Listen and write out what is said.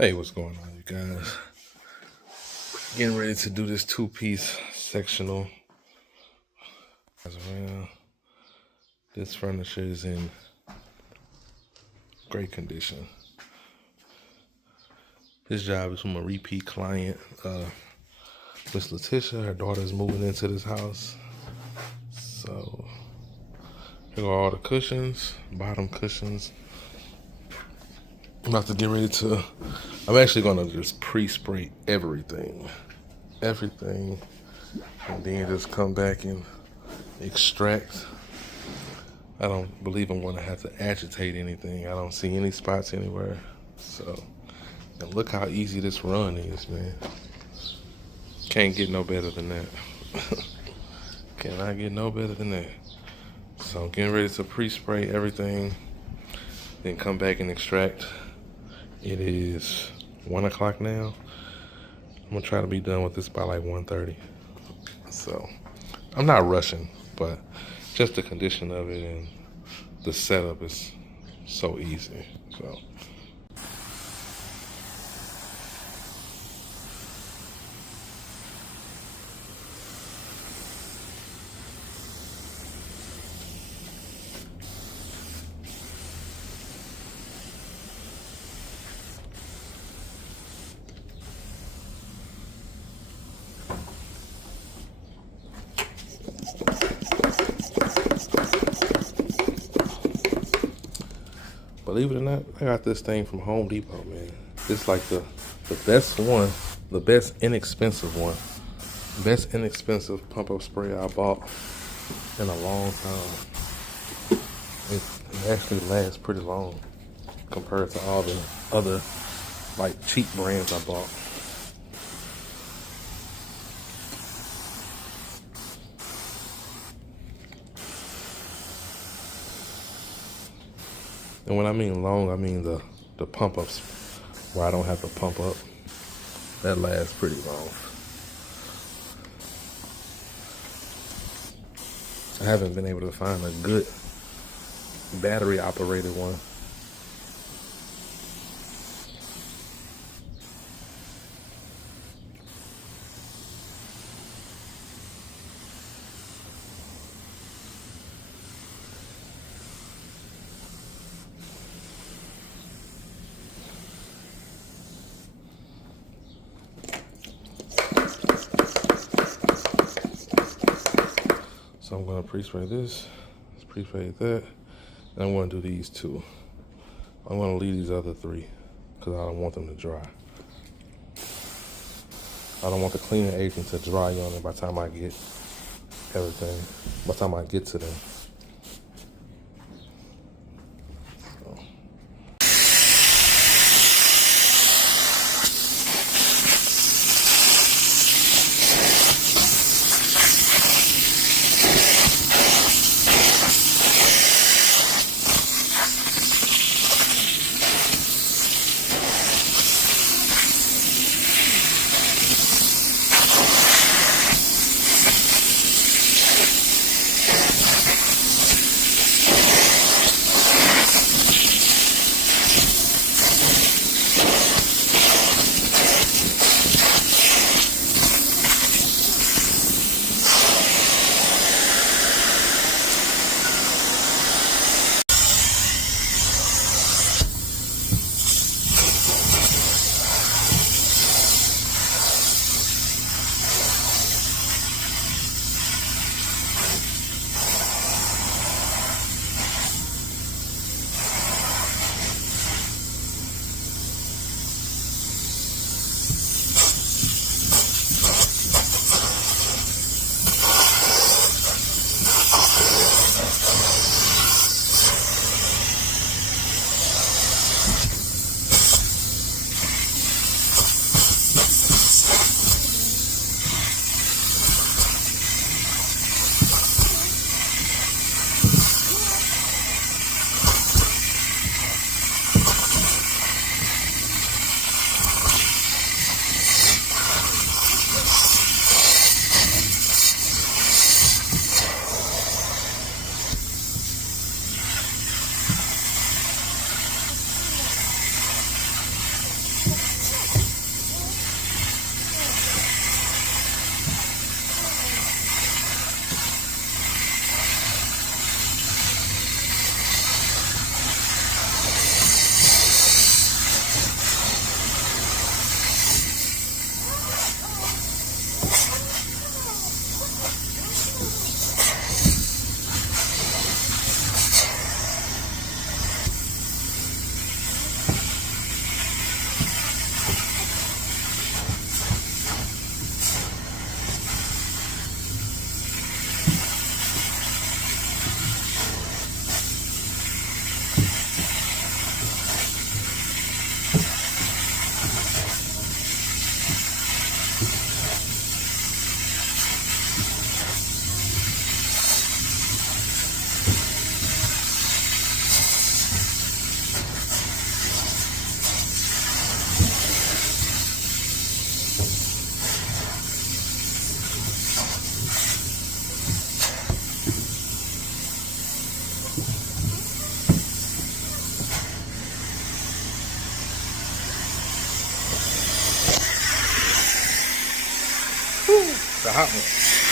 Hey, what's going on, you guys? Getting ready to do this two-piece sectional. As well, this furniture is in great condition. This job is from a repeat client, Miss Letitia. Her daughter's moving into this house. So here are all the cushions, bottom cushions. I'm about to get ready to, I'm actually gonna just pre-spray everything, and then just come back and extract. I don't believe I'm gonna have to agitate anything. I don't see any spots anywhere. So, and look how easy this run is, man. Can't get no better than that. Cannot get no better than that. So I'm getting ready to pre-spray everything, then come back and extract. It is 1 o'clock now. I'm gonna try to be done with this by like 1:30. So I'm not rushing, but just the condition of it and the setup is so easy. So believe it or not, I got this thing from Home Depot, man. It's like the best one, the best inexpensive one. Best inexpensive pump-up spray I bought in a long time. It actually lasts pretty long compared to all the other like cheap brands I bought. And when I mean long, I mean the pump-ups where I don't have to pump up. That lasts pretty long. I haven't been able to find a good battery operated one. So I'm gonna pre-spray this, pre-spray that, and I'm gonna do these two. I'm gonna leave these other three because I don't want them to dry. I don't want the cleaning agent to dry on it by the time I get everything, by the time I get to them. the hot one.